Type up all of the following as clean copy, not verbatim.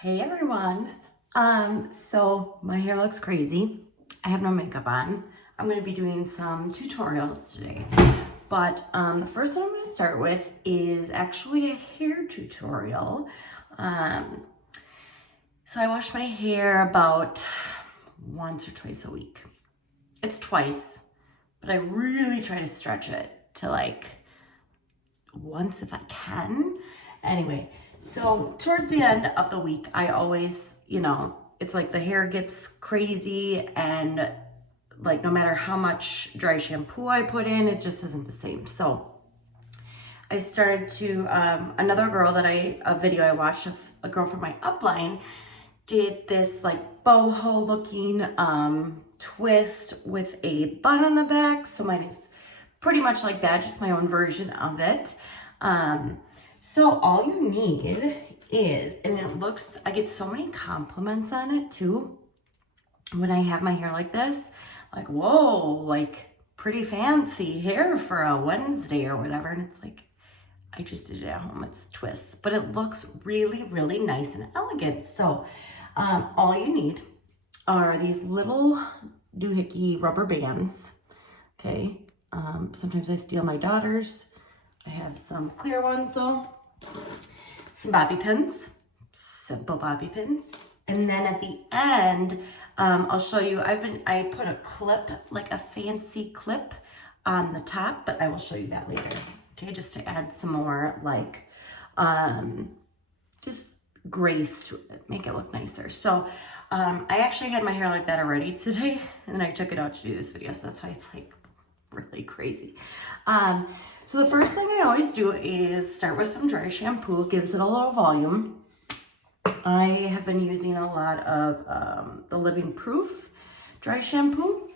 Hey everyone. So my hair looks crazy. I have no makeup on. I'm going to be doing some tutorials today. But the first one I'm going to start with is actually a hair tutorial. So I wash my hair about once or twice a week. It's twice, but I really try to stretch it to like once if I can. Anyway, so towards the end of the week, I always, it's like the hair gets crazy and like no matter how much dry shampoo I put in, it just isn't the same. So I started to, a video I watched of a girl from my upline did this like boho looking twist with a bun on the back. So mine is pretty much like that, just my own version of it. So all you need is, and it looks, I get so many compliments on it too when I have my hair like this, like, whoa, like pretty fancy hair for a Wednesday or whatever. And it's like, I just did it at home, it's twists, but it looks really, really nice and elegant. So all you need are these little doohickey rubber bands, okay? Sometimes I steal my daughter's. I have some clear ones though. Some bobby pins, simple bobby pins. And then at the end, I'll show you, I put a clip, like a fancy clip on the top, but I will show you that later. Okay, just to add some more like, just grace to it, make it look nicer. So I actually had my hair like that already today, and then I took it out to do this video, so that's why it's like really crazy. So the first thing I always do is start with some dry shampoo. It gives it a little volume. I have been using a lot of the Living Proof dry shampoo.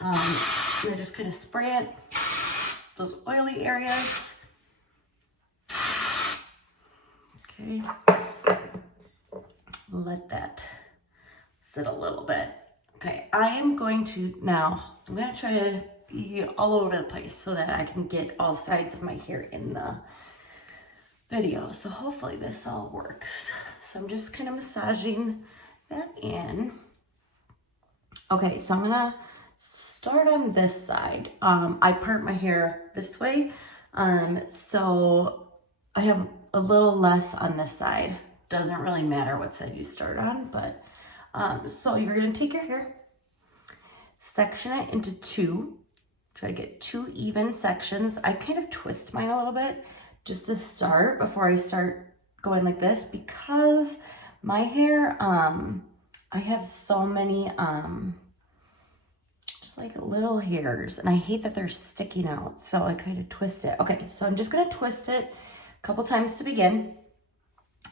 And I just kind of spray it, those oily areas. Okay. Let that sit a little bit. Okay, I'm going to try to be all over the place so that I can get all sides of my hair in the video. So hopefully this all works. So I'm just kind of massaging that in. Okay, so I'm gonna start on this side. I part my hair this way, so I have a little less on this side. Doesn't really matter what side you start on, but so you're gonna take your hair, section it into two. Try to get two even sections. I kind of twist mine a little bit just to start before I start going like this, because my hair, I have so many, just like little hairs, and I hate that they're sticking out. So I kind of twist it. Okay, so I'm just gonna twist it a couple times to begin.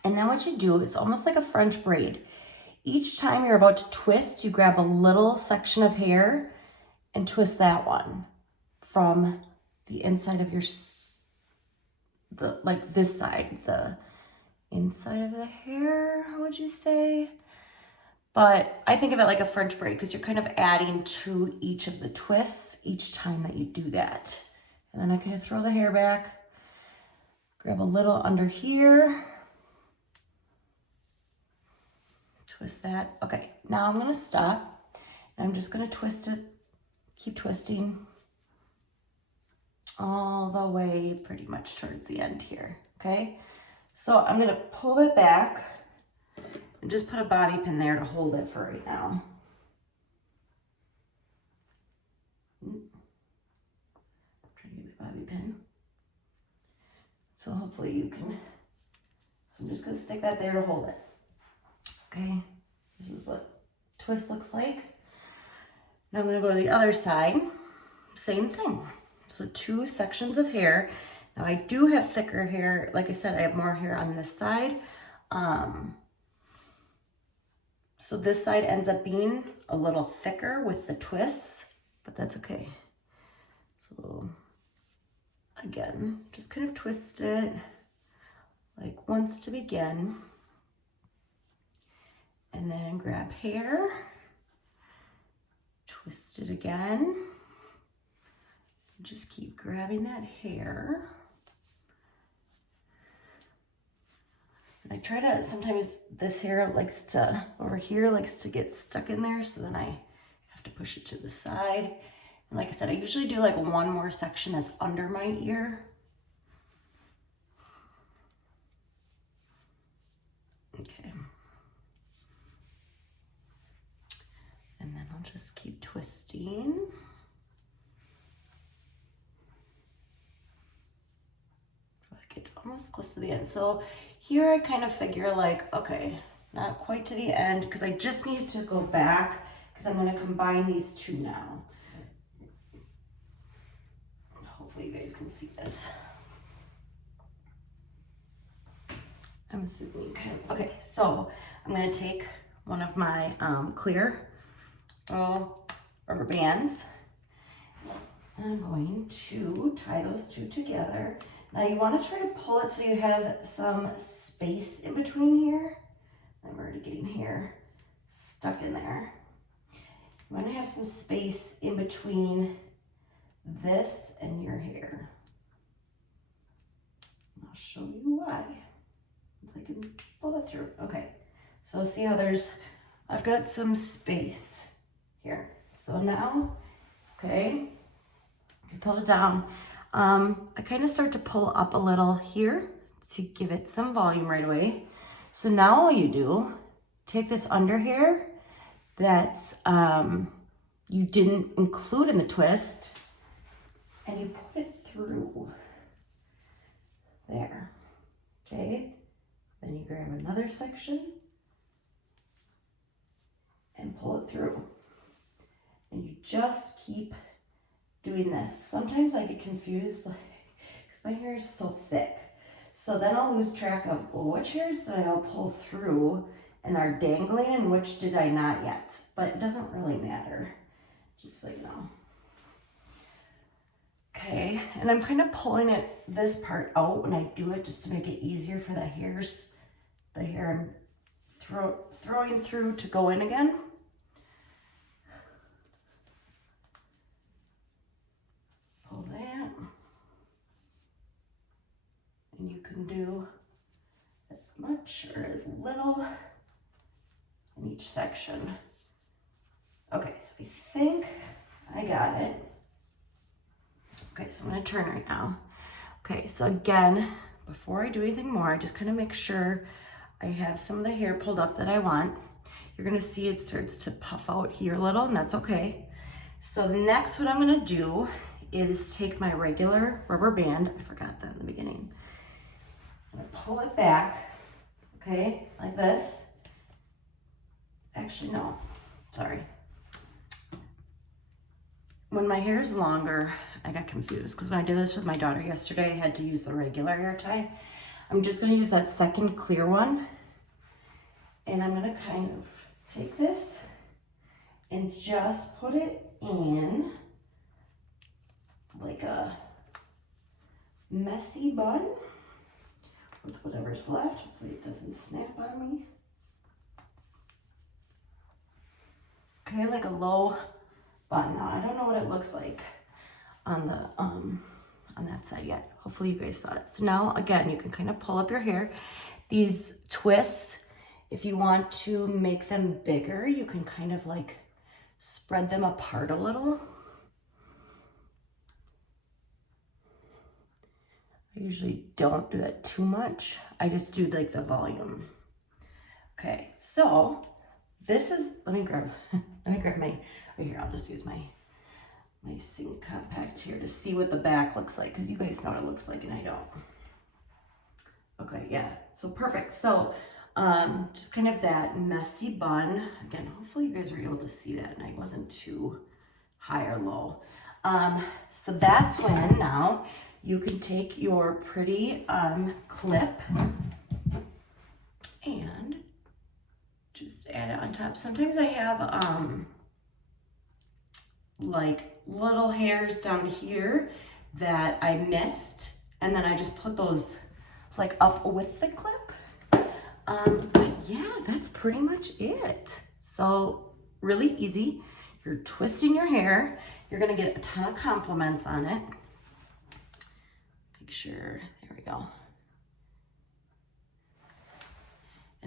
And then what you do is almost like a French braid. Each time you're about to twist, you grab a little section of hair and twist that one from the inside of your, like this side, the inside of the hair, how would you say? But I think of it like a French braid because you're kind of adding to each of the twists each time that you do that. And then I kind of throw the hair back, grab a little under here, twist that. Okay, now I'm gonna stop and I'm just gonna twist it, keep twisting all the way pretty much towards the end here, okay? So I'm gonna pull it back and just put a bobby pin there to hold it for right now. Try to get the bobby pin. So hopefully you can, so I'm just gonna stick that there to hold it. Okay, this is what twist looks like. Now I'm gonna go to the other side, same thing. So two sections of hair. Now I do have thicker hair. Like I said, I have more hair on this side. So this side ends up being a little thicker with the twists, but that's okay. So again, just kind of twist it like once to begin. And then grab hair, twist it again. Just keep grabbing that hair. I try to, sometimes this hair likes to, over here likes to get stuck in there, so then I have to push it to the side. And like I said, I usually do like one more section that's under my ear. Okay. And then I'll just keep twisting. Get almost close to the end. So here I kind of figure like, okay, not quite to the end because I just need to go back because I'm going to combine these two now. Hopefully you guys can see this. I'm assuming you can. Okay, so I'm going to take one of my clear rubber bands and I'm going to tie those two together. Now you want to try to pull it so you have some space in between here. I'm already getting hair stuck in there. You want to have some space in between this and your hair. I'll show you why. So I can pull that through. Okay, so see how I've got some space here. So now, okay, you pull it down. I kind of start to pull up a little here to give it some volume right away. So now all you do, take this under hair that's you didn't include in the twist and you put it through there, okay? Then you grab another section and pull it through. And you just keep doing this. Sometimes I get confused because my hair is so thick. So then I'll lose track of, well, which hairs did I all pull through and are dangling and which did I not yet? But it doesn't really matter, just so you know. Okay, and I'm kind of pulling this part out when I do it just to make it easier for the hair I'm throwing through to go in again. Pull that. And you can do as much or as little in each section. Okay, so I think I got it. Okay, so I'm gonna turn right now. Okay, so again, before I do anything more, I just kind of make sure I have some of the hair pulled up that I want. You're gonna see it starts to puff out here a little, and that's okay. So next, what I'm gonna do is take my regular rubber band. I forgot that in the beginning. I'm gonna pull it back, okay, like this. Actually, no, sorry. When my hair is longer, I got confused because when I did this with my daughter yesterday, I had to use the regular hair tie. I'm just gonna use that second clear one. And I'm gonna kind of take this and just put it in like a messy bun with whatever's left. Hopefully it doesn't snap on me. Okay, like a low bun. Now I don't know what it looks like on the on that side yet. Hopefully you guys saw it. So now again, you can kind of pull up your hair. These twists, if you want to make them bigger, you can kind of like spread them apart a little. I usually don't do that too much. I just do like the volume. Okay, so this is, let me grab my, oh here, I'll just use my Sync Compact here to see what the back looks like, because you guys know what it looks like and I don't. Okay, yeah, so perfect. So just kind of that messy bun. Again, hopefully you guys were able to see that and I wasn't too high or low. So that's when now you can take your pretty clip and just add it on top. Sometimes I have like little hairs down here that I missed, and then I just put those like up with the clip. But yeah, that's pretty much it. So really easy. You're twisting your hair. You're gonna get a ton of compliments on it. Make sure, there we go.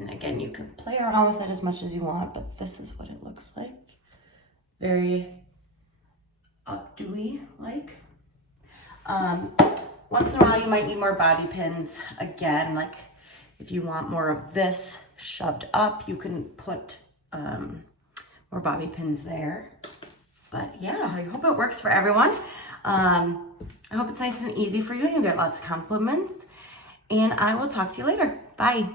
And again, you can play around with it as much as you want, but this is what it looks like. Very updo-y like. Once in a while, you might need more bobby pins. Again, like if you want more of this shoved up, you can put more bobby pins there. But yeah, I hope it works for everyone. I hope it's nice and easy for you and you get lots of compliments. And I will talk to you later. Bye.